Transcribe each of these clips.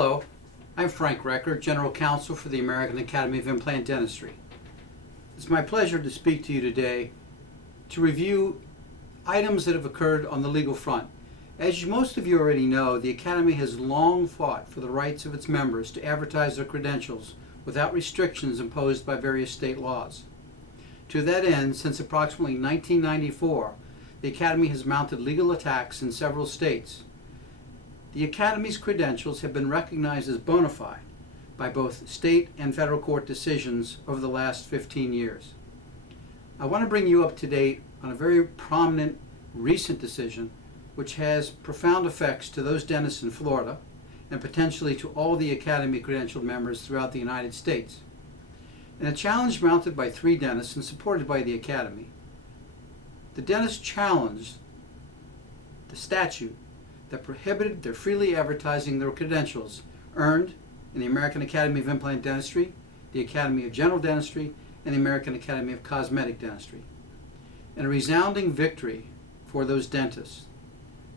Hello, I'm Frank Recker, General Counsel for the American Academy of Implant Dentistry. It's my pleasure to speak to you today to review items that have occurred on the legal front. As most of you already know, the Academy has long fought for the rights of its members to advertise their credentials without restrictions imposed by various state laws. To that end, since approximately 1994, the Academy has mounted legal attacks in several states. The Academy's credentials have been recognized as bona fide by both state and federal court decisions over the last 15 years. I want to bring you up to date on a very prominent recent decision which has profound effects to those dentists in Florida and potentially to all the Academy credentialed members throughout the United States. In a challenge mounted by 3 dentists and supported by the Academy, the dentists challenged the statute that prohibited their freely advertising their credentials earned in the American Academy of Implant Dentistry, the Academy of General Dentistry, and the American Academy of Cosmetic Dentistry. In a resounding victory for those dentists,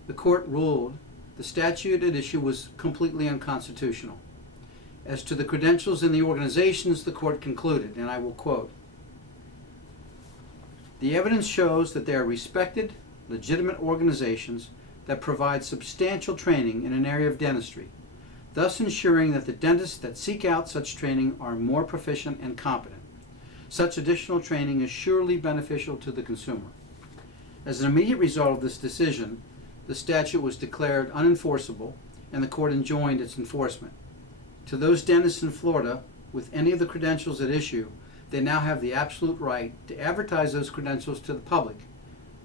the court ruled the statute at issue was completely unconstitutional. As to the credentials in the organizations, the court concluded, and I will quote, "The evidence shows that they are respected, legitimate organizations that provide substantial training in an area of dentistry, thus ensuring that the dentists that seek out such training are more proficient and competent. Such additional training is surely beneficial to the consumer." As an immediate result of this decision, the statute was declared unenforceable and the court enjoined its enforcement. To those dentists in Florida with any of the credentials at issue, they now have the absolute right to advertise those credentials to the public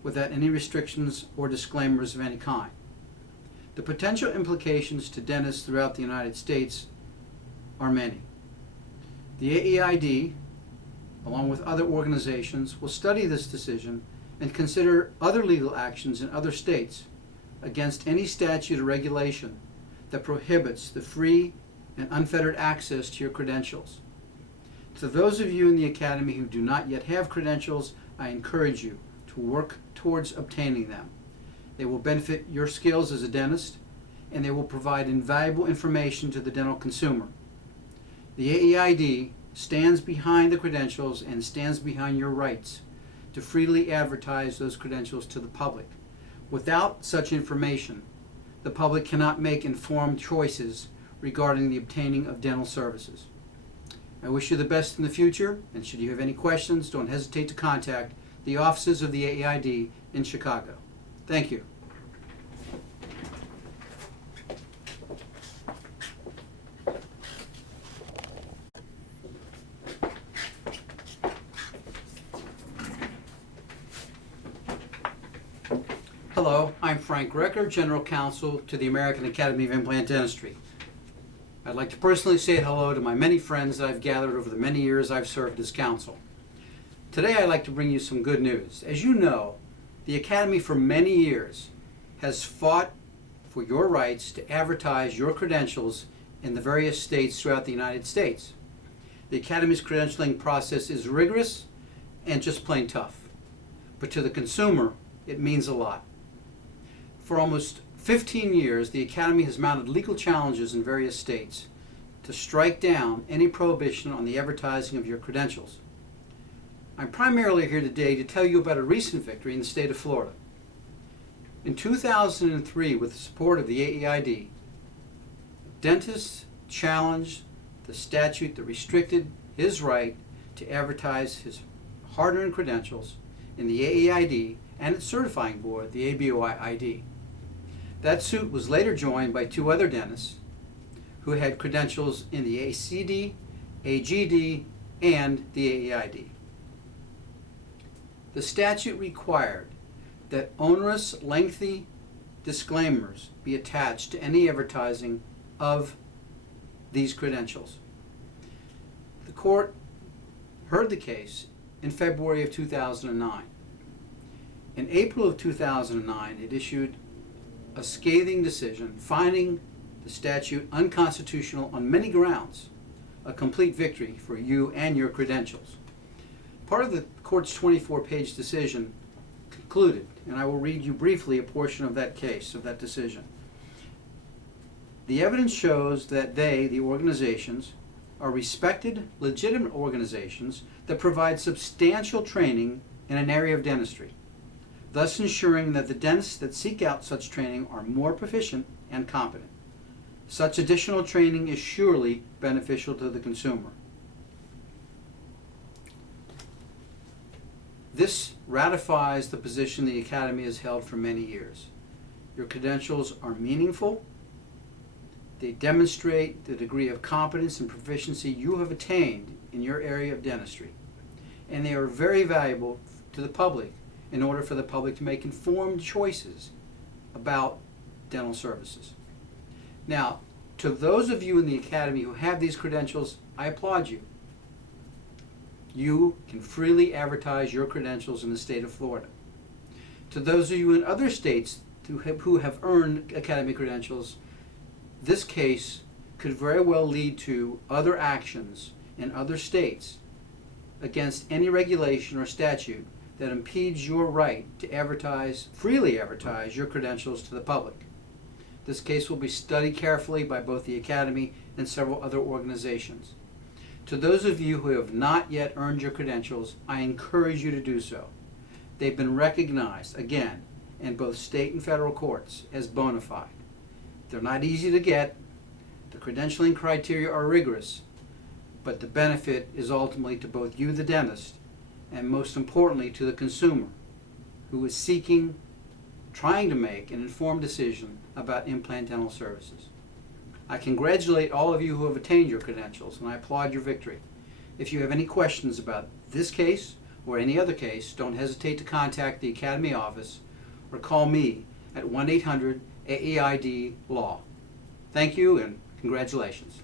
without any restrictions or disclaimers of any kind. The potential implications to dentists throughout the United States are many. The AEID, along with other organizations, will study this decision and consider other legal actions in other states against any statute or regulation that prohibits the free and unfettered access to your credentials. To those of you in the Academy who do not yet have credentials, I encourage you to work towards obtaining them. They will benefit your skills as a dentist, and they will provide invaluable information to the dental consumer. The AEID stands behind the credentials and stands behind your rights to freely advertise those credentials to the public. Without such information, the public cannot make informed choices regarding the obtaining of dental services. I wish you the best in the future, and should you have any questions, don't hesitate to contact the offices of the AEID in Chicago. Thank you. Hello, I'm Frank Recker, General Counsel to the American Academy of Implant Dentistry. I'd like to personally say hello to my many friends that I've gathered over the many years I've served as counsel. Today I'd like to bring you some good news. As you know, the Academy for many years has fought for your rights to advertise your credentials in the various states throughout the United States. The Academy's credentialing process is rigorous and just plain tough. But to the consumer, it means a lot. For almost 15 years, the Academy has mounted legal challenges in various states to strike down any prohibition on the advertising of your credentials. I'm primarily here today to tell you about a recent victory in the state of Florida. In 2003, with the support of the AEID, dentists challenged the statute that restricted his right to advertise his hard-earned credentials in the AEID and its certifying board, the ABOID. That suit was later joined by 2 other dentists who had credentials in the ACD, AGD, and the AEID. The statute required that onerous, lengthy disclaimers be attached to any advertising of these credentials. The court heard the case in February of 2009. In April of 2009, it issued a scathing decision finding the statute unconstitutional on many grounds, a complete victory for you and your credentials. Part of the court's 24-page decision concluded, and I will read you briefly a portion of that case, of that decision. The evidence shows that they, the organizations, are respected, legitimate organizations that provide substantial training in an area of dentistry, thus ensuring that the dentists that seek out such training are more proficient and competent. Such additional training is surely beneficial to the consumer. This ratifies the position the Academy has held for many years. Your credentials are meaningful. They demonstrate the degree of competence and proficiency you have attained in your area of dentistry. And they are very valuable to the public in order for the public to make informed choices about dental services. Now, to those of you in the Academy who have these credentials, I applaud you. You can freely advertise your credentials in the state of Florida. To those of you in other states who have earned Academy credentials, this case could very well lead to other actions in other states against any regulation or statute that impedes your right to freely advertise your credentials to the public. This case will be studied carefully by both the Academy and several other organizations. To those of you who have not yet earned your credentials, I encourage you to do so. They've been recognized, again, in both state and federal courts as bona fide. They're not easy to get. The credentialing criteria are rigorous, but the benefit is ultimately to both you, the dentist, and most importantly to the consumer who is trying to make an informed decision about implant dental services. I congratulate all of you who have attained your credentials, and I applaud your victory. If you have any questions about this case or any other case, don't hesitate to contact the Academy office or call me at 1-800-AEID-LAW. Thank you and congratulations.